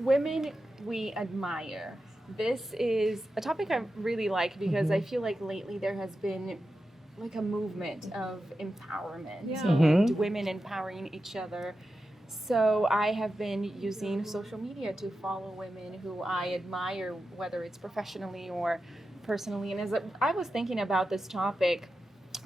Women we admire. This is a topic I really like because I feel like lately there has been like a movement of empowerment and women empowering each other. So I have been using social media to follow women who I admire, whether it's professionally or personally. And as I was thinking about this topic,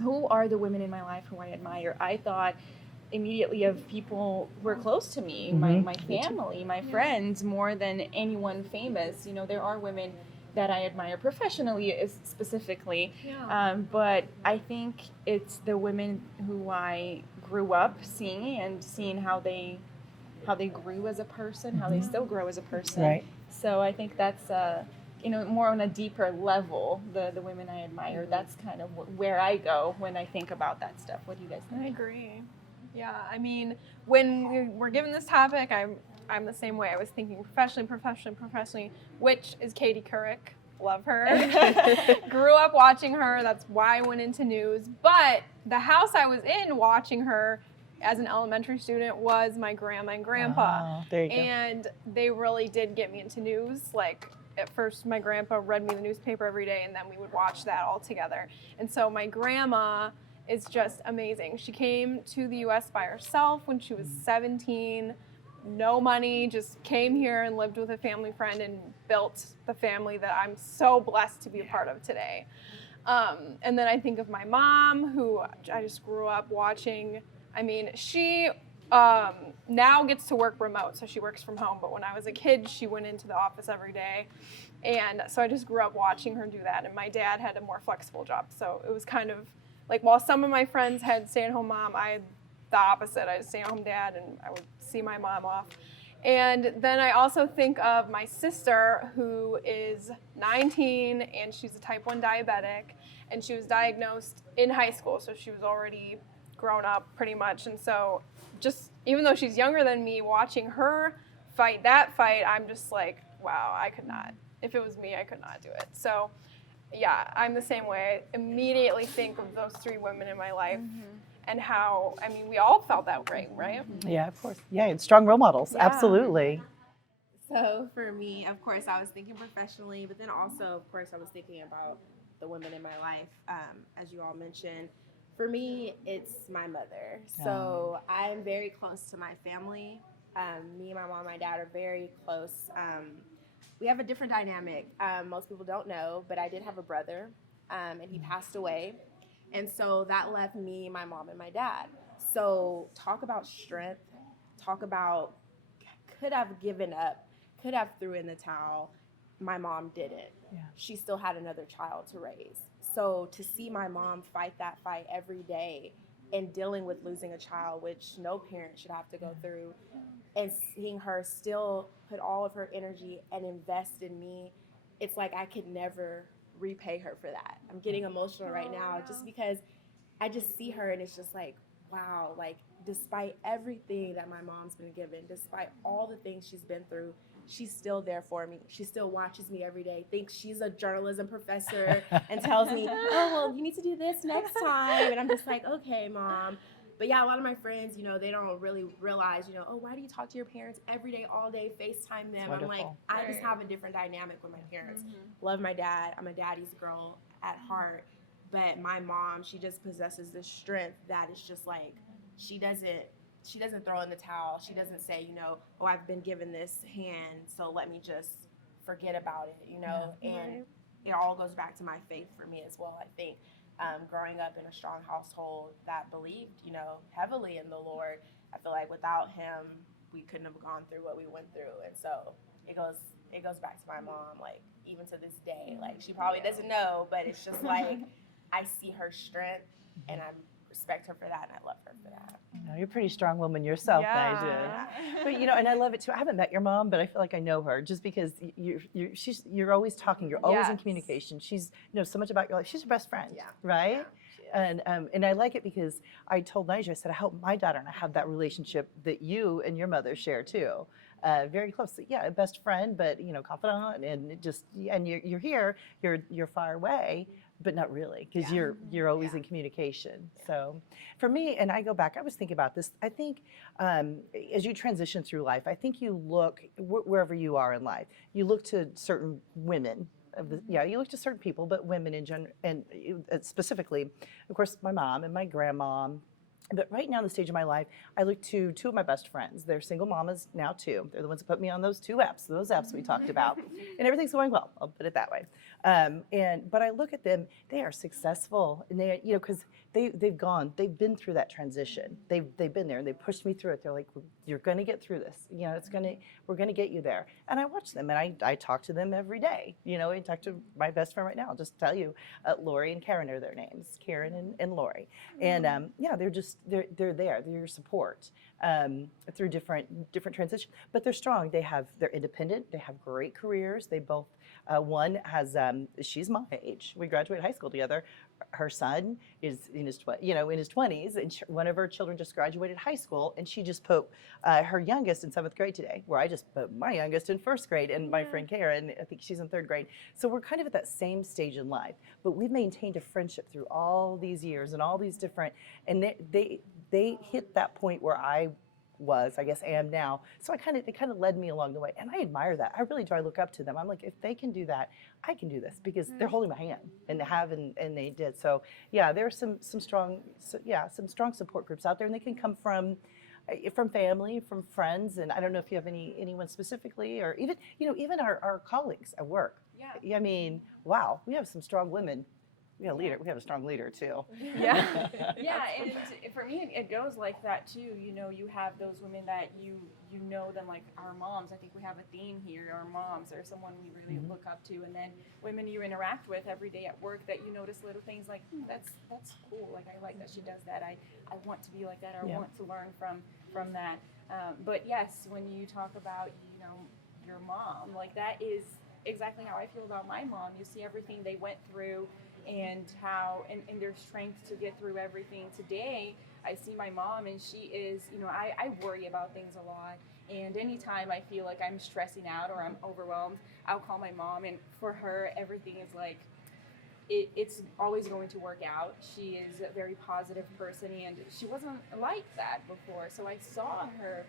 who are the women in my life who I admire? I thought immediately of people who are close to me, my family, my friends, more than anyone famous. You know, there are women that I admire professionally specifically, but I think it's the women who I grew up seeing and seeing how they grew as a person, how they still grow as a person. Right. So I think that's more on a deeper level, the women I admire. That's kind of where I go when I think about that stuff. What do you guys think? I agree. Yeah, I mean, when we were given this topic, I'm the same way. I was thinking professionally, which is Katie Couric. Love her. Grew up watching her. That's why I went into news. But the house I was in watching her as an elementary student was my grandma and grandpa. Oh, there you go. And they really did get me into news. Like, at first, my grandpa read me the newspaper every day, and then we would watch that all together. And so my grandma is just amazing. She came to the U.S. by herself when she was 17, no money, just came here and lived with a family friend and built the family that I'm so blessed to be a part of today. And then I think of my mom, who I just grew up watching. I mean, she now gets to work remote, so she works from home. But when I was a kid, she went into the office every day. And so I just grew up watching her do that. And my dad had a more flexible job. So it was kind of like, while some of my friends had stay-at-home mom, I had the opposite. I had a stay-at-home dad, and I would see my mom off. And then I also think of my sister, who is 19, and she's a type 1 diabetic. And she was diagnosed in high school, so she was already grown up pretty much. And so just, even though she's younger than me, watching her fight that fight, I'm just like, wow, I could not. If it was me, I could not do it. So yeah, I'm the same way. I immediately think of those three women in my life and how, I mean, we all felt that way, right? Yeah, of course. Yeah, and strong role models. Yeah. Absolutely. So for me, of course, I was thinking professionally, but then also, of course, I was thinking about the women in my life. As you all mentioned, for me, it's my mother. So I'm very close to my family. Me and my mom and my dad are very close. We have a different dynamic. Most people don't know, but I did have a brother, and he passed away. And so that left me, my mom, and my dad. So talk about strength, talk about could have given up, could have threw in the towel. My mom didn't. Yeah. She still had another child to raise. So to see my mom fight that fight every day and dealing with losing a child, which no parent should have to go through, and seeing her still put all of her energy and invest in me, it's like I could never repay her for that. I'm getting emotional right now just because I just see her and it's just like, wow, like despite everything that my mom's been given, despite all the things she's been through, she's still there for me. She still watches me every day, thinks she's a journalism professor and tells me, oh, well, you need to do this next time. And I'm just like, okay, Mom. But yeah, a lot of my friends, they don't really realize, oh, why do you talk to your parents every day, all day, FaceTime them? I'm like, I just have a different dynamic with my parents. Love my dad. I'm a daddy's girl at heart. But my mom, she just possesses this strength that is just like, she doesn't throw in the towel. She doesn't say, oh, I've been given this hand, so let me just forget about it, And it all goes back to my faith for me as well, I think. Growing up in a strong household that believed, heavily in the Lord, I feel like without him, we couldn't have gone through what we went through. And so it goes back to my mom, like even to this day, like she probably doesn't know, but it's just like I see her strength and I respect her for that and I love her for that. You're a pretty strong woman yourself, Yeah. But and I love it too. I haven't met your mom, but I feel like I know her just because you're always talking. You're always in communication. She's so much about your life. She's your best friend, right? Yeah, and I like it because I told Nigel, I said, I hope my daughter and I have that relationship that you and your mother share too. Very close. Yeah, best friend, but confidant, and you're here. You're far away, but not really, because you're always in communication. So for me, and I go back, I was thinking about this, I think as you transition through life, I think you look, wherever you are in life, you look to certain women, you look to certain people, but women in general, and specifically, of course, my mom and my grandma. But right now, in the stage of my life, I look to two of my best friends. They're single mamas now too. They're the ones that put me on those apps we talked about, and everything's going well. I'll put it that way. But I look at them; they are successful, and they, because they've been through that transition. They've been there, and they pushed me through it. They're like, "You're going to get through this. We're going to get you there." And I watch them, and I talk to them every day. I talk to my best friend right now. I'll just tell you, Lori and Karen are their names, Karen and Lori, and they're there. They're your support through different transitions. But they're strong. They're independent. They have great careers. They both. One has she's my age. We graduated high school together. Her son is in his 20s, and one of her children just graduated high school, and she just put her youngest in 7th grade today, where I just put my youngest in 1st grade, and my friend Karen, I think she's in 3rd grade. So we're kind of at that same stage in life, but we've maintained a friendship through all these years and all these different, and they hit that point where I am now. So it kind of led me along the way, and I admire that. I really do. I look up to them. I'm like, if they can do that, I can do this, because they're holding my hand, and they did. So there's some strong support groups out there, and they can come from family, from friends, and I don't know if you have anyone specifically, or even our colleagues at work. Yeah. I mean, wow, we have some strong women. We have a strong leader too. Yeah. And for me, it goes like that too. You have those women that you know them, like our moms. I think we have a theme here. Our moms are someone we really look up to, and then women you interact with every day at work that you notice little things like, that's cool. Like, I like that she does that. I want to be like that. Or I want to learn from that. But yes, when you talk about your mom, like, that is exactly how I feel about my mom. You see everything they went through, and how and their strength to get through everything. Today I see my mom, and she is, I worry about things a lot, and anytime I feel like I'm stressing out or I'm overwhelmed, I'll call my mom, and for her everything is like it's always going to work out. She is a very positive person, and she wasn't like that before, so I saw her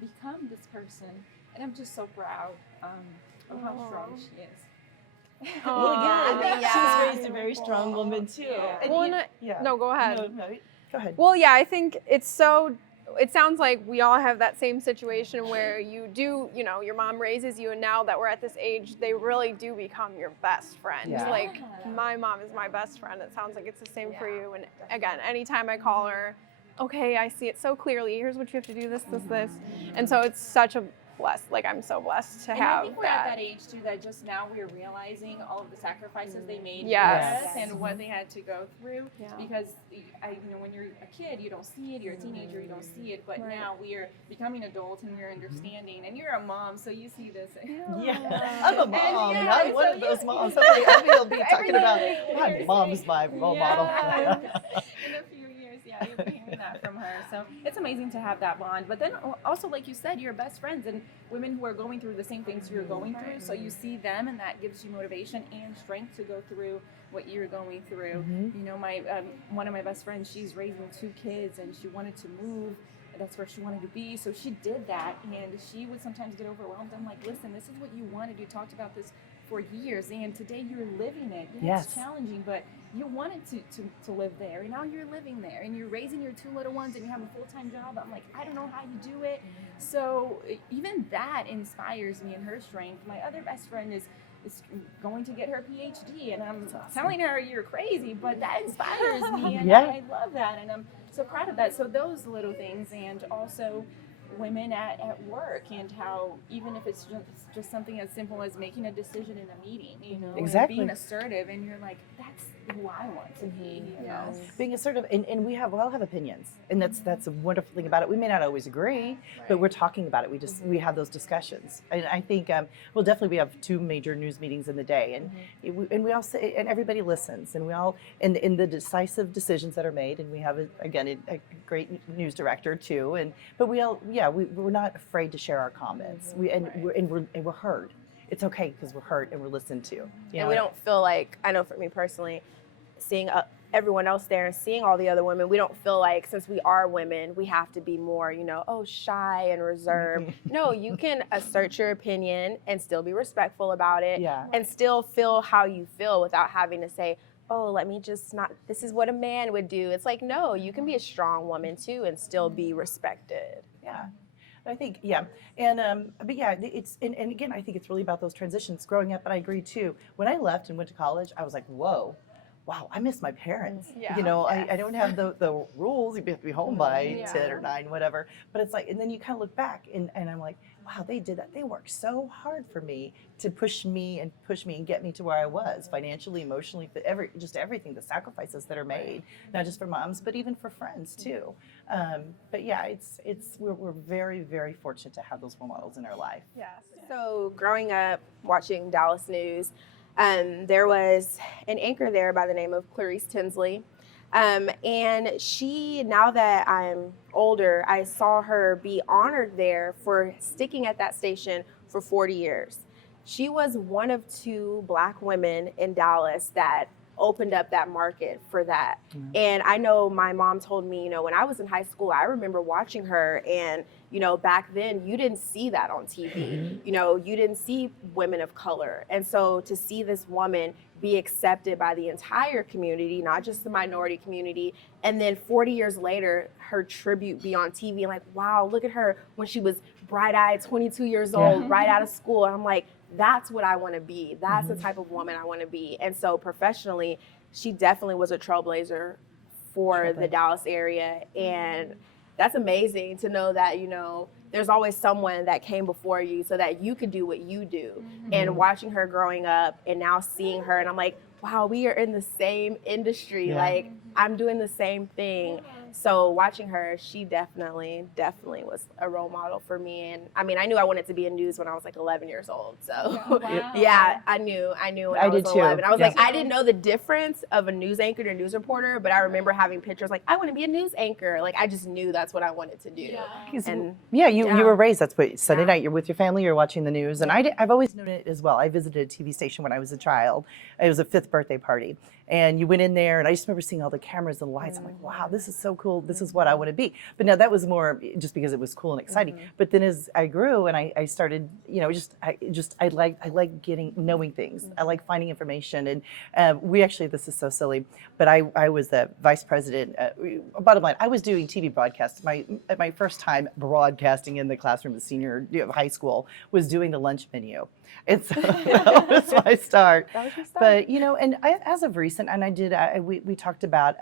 become this person, and I'm just so proud of how strong she is. Well, again, she's raised a very strong woman too. Yeah. No, go ahead. No, go ahead. Well, yeah, I think it sounds like we all have that same situation where you do, your mom raises you, and now that we're at this age, they really do become your best friend. Yeah. Like, my mom is my best friend. It sounds like it's the same for you. And again, anytime I call her, okay, I see it so clearly. Here's what you have to do, this. And so it's such a I'm so blessed to have I think we're that. at that age too, that just now we're realizing all of the sacrifices they made Yes. for us and what they had to go through. Yeah. Because when you're a kid, you don't see it. You're a teenager, you don't see it. But now we are becoming adults, and we're understanding. And you're a mom, so you see this. Yeah, I'm a mom, and I'm one of those moms. Somebody will be talking about my mom's my role model. In a few years, you'll be hearing that from her. So it's amazing to have that bond. But then also, like you said, you're best friends, and women who are going through the same things you're going through. So you see them, and that gives you motivation and strength to go through what you're going through. My one of my best friends, she's raising 2 kids, and she wanted to move. That's where she wanted to be, so she did that, and she would sometimes get overwhelmed. I'm like, listen, this is what you wanted. You talked about this for years, and today you're living it. Yes. It's challenging, but you wanted to live there, and now you're living there, and you're raising your 2 little ones, and you have a full-time job. I'm like, I don't know how you do it. So even that inspires me, and her strength. My other best friend is going to get her PhD, and I'm telling her, you're crazy, but that inspires me, and I love that, and I'm so proud of that. So those little things, and also women at work, and how even if it's just something as simple as making a decision in a meeting, and being assertive, and you're like, that's who I want to be. Being assertive, and we all have opinions, and that's a wonderful thing about it. We may not always agree, but we're talking about it. We have those discussions, and I think we have 2 major news meetings in the day, and we all say, and everybody listens, and we all in the decisive decisions that are made, and we have a great news director too, but we're not afraid to share our comments. We're heard. It's okay, because we're heard and we're listened to. And we don't feel like, I know for me personally, seeing everyone else there and seeing all the other women, we don't feel like, since we are women, we have to be more, shy and reserved. No, you can assert your opinion and still be respectful about it, and still feel how you feel without having to say, oh, let me just not, this is what a man would do. It's like, no, you can be a strong woman too and still be respected. Yeah. I think, but yeah, and again, I think it's really about those transitions growing up, and I agree too. When I left and went to college, I was like, whoa, wow, I miss my parents. Yeah. I don't have the rules. You have to be home by 10 or 9, whatever. But it's like, and then you kind of look back and I'm like, wow, they did that. They worked so hard for me to push me and get me to where I was financially, emotionally, just everything, the sacrifices that are made, not just for moms, but even for friends too. But yeah, we're very, very fortunate to have those role models in our life. Yes. So growing up, watching Dallas News, there was an anchor there by the name of Clarice Tinsley. And she, now that I'm older, I saw her be honored there for sticking at that station for 40 years. She was one of 2 Black women in Dallas that opened up that market for that. And I know my mom told me, when I was in high school, I remember watching her, and back then you didn't see that on TV. You didn't see women of color. And so to see this woman be accepted by the entire community, not just the minority community, and then 40 years later, her tribute be on TV, and like, wow, look at her when she was bright-eyed, 22 years old, right out of school. And I'm like, that's what I want to be. That's the type of woman I want to be. And so professionally, she definitely was a trailblazer for the Dallas area. And that's amazing to know that, there's always someone that came before you so that you could do what you do. And watching her growing up and now seeing her, and I'm like, wow, we are in the same industry. Like, I'm doing the same thing. So watching her, she definitely was a role model for me. And I mean, I knew I wanted to be in news when I was like 11 years old. So I knew when I was 11. I was like, I didn't know the difference of a news anchor and a news reporter, but I remember having pictures like, I want to be a news anchor. Like, I just knew that's what I wanted to do. And you were raised, that's what, Sunday night, you're with your family, you're watching the news. And I've always known it as well. I visited a TV station when I was a child. It was a 5th birthday party. And you went in there, and I just remember seeing all the cameras and lights. I'm like, wow, this is so cool. This is what I want to be. But now that was more just because it was cool and exciting. But then as I grew and I started, I like knowing things. I like finding information. And this is so silly, but I was the vice president. Bottom line, I was doing TV broadcasts. My first time broadcasting in the classroom as senior high school was doing the lunch menu. And so that was my start. That was your start. But, and as of recent, and we talked about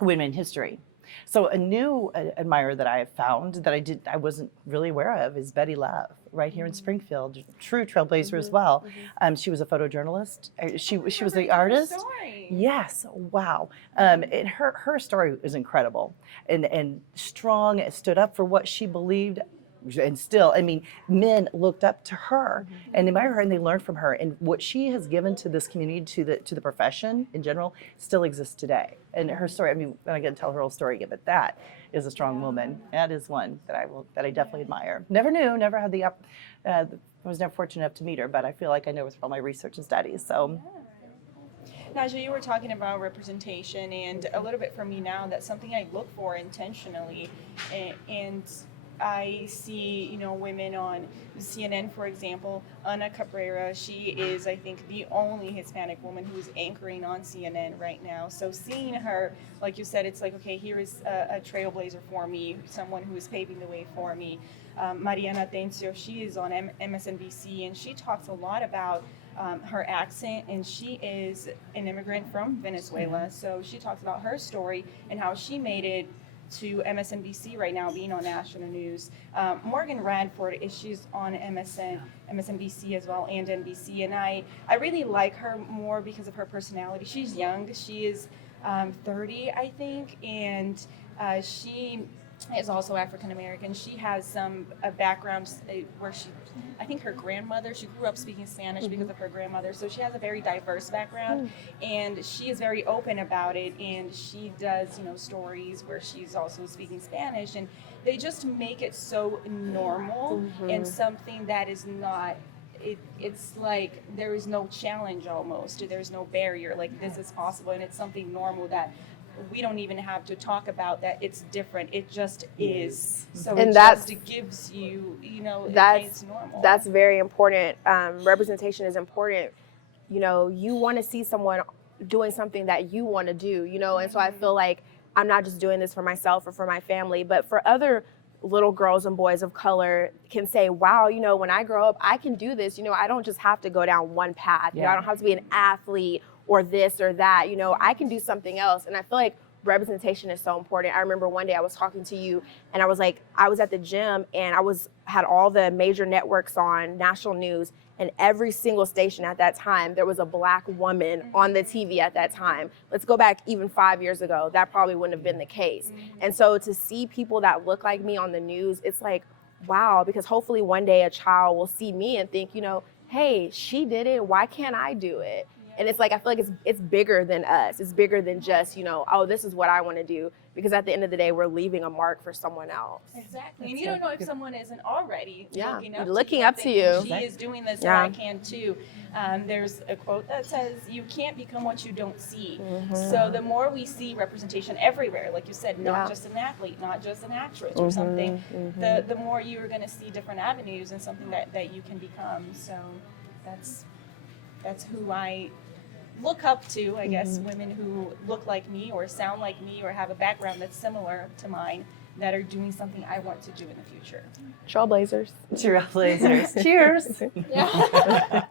women in history. So a new admirer that I have found that I wasn't really aware of is Betty Love, right here in Springfield, true trailblazer as well. She was a photojournalist. She was the artist. Story. Yes, wow. And her story is incredible and strong. Stood up for what she believed. And still, men looked up to her and admired her, and they learned from her. And what she has given to this community, to the profession in general, still exists today. And her story, I'm not going to tell her whole story again, but that is a strong woman. That is one that I definitely admire. Never had I was never fortunate enough to meet her, but I feel like I know her through all my research and studies. So. Naja, you were talking about representation, and a little bit for me now, that's something I look for intentionally, and I see, women on CNN, for example. Ana Cabrera, she is, I think, the only Hispanic woman who's anchoring on CNN right now. So seeing her, like you said, it's like, okay, here is a trailblazer for me, someone who is paving the way for me. Mariana Tencio, she is on MSNBC, and she talks a lot about her accent, and she is an immigrant from Venezuela. So she talks about her story and how she made it to MSNBC right now, being on national news. Morgan Radford, she's on MSNBC as well, and NBC, and I really like her more because of her personality. She's young. She is 30, I think, and she is also African American. She has a background where I think her grandmother, she grew up speaking Spanish because of her grandmother, so she has a very diverse background, and she is very open about it, and she does, stories where she's also speaking Spanish, and they just make it so normal and something that is not it's like there is no challenge almost. There's no barrier. Like this is possible, and it's something normal that we don't even have to talk about that it's different. It just is. So And it gives you, that's it's normal. That's very important. Representation is important. You want to see someone doing something that you want to do, and so I feel like I'm not just doing this for myself or for my family, but for other little girls and boys of color can say, wow, when I grow up, I can do this. I don't just have to go down one path. I don't have to be an athlete or this or that. I can do something else. And I feel like representation is so important. I remember one day I was talking to you and I was at the gym and had all the major networks on, national news, and every single station at that time, there was a Black woman on the TV at that time. Let's go back even 5 years ago. That probably wouldn't have been the case. And so to see people that look like me on the news, it's like, wow, because hopefully one day a child will see me and think, hey, she did it. Why can't I do it? And it's like, I feel like it's bigger than us. It's bigger than just, oh, this is what I want to do. Because at the end of the day, we're leaving a mark for someone else. Exactly. And you don't know if someone isn't already looking up to you. She is doing this, or I can too. There's a quote that says, you can't become what you don't see. So the more we see representation everywhere, like you said, not just an athlete, not just an actress or something, the more you're going to see different avenues and something that you can become. So that's who I look up to, I guess, women who look like me or sound like me or have a background that's similar to mine that are doing something I want to do in the future. Trailblazers. Trailblazers. Cheers. Yeah.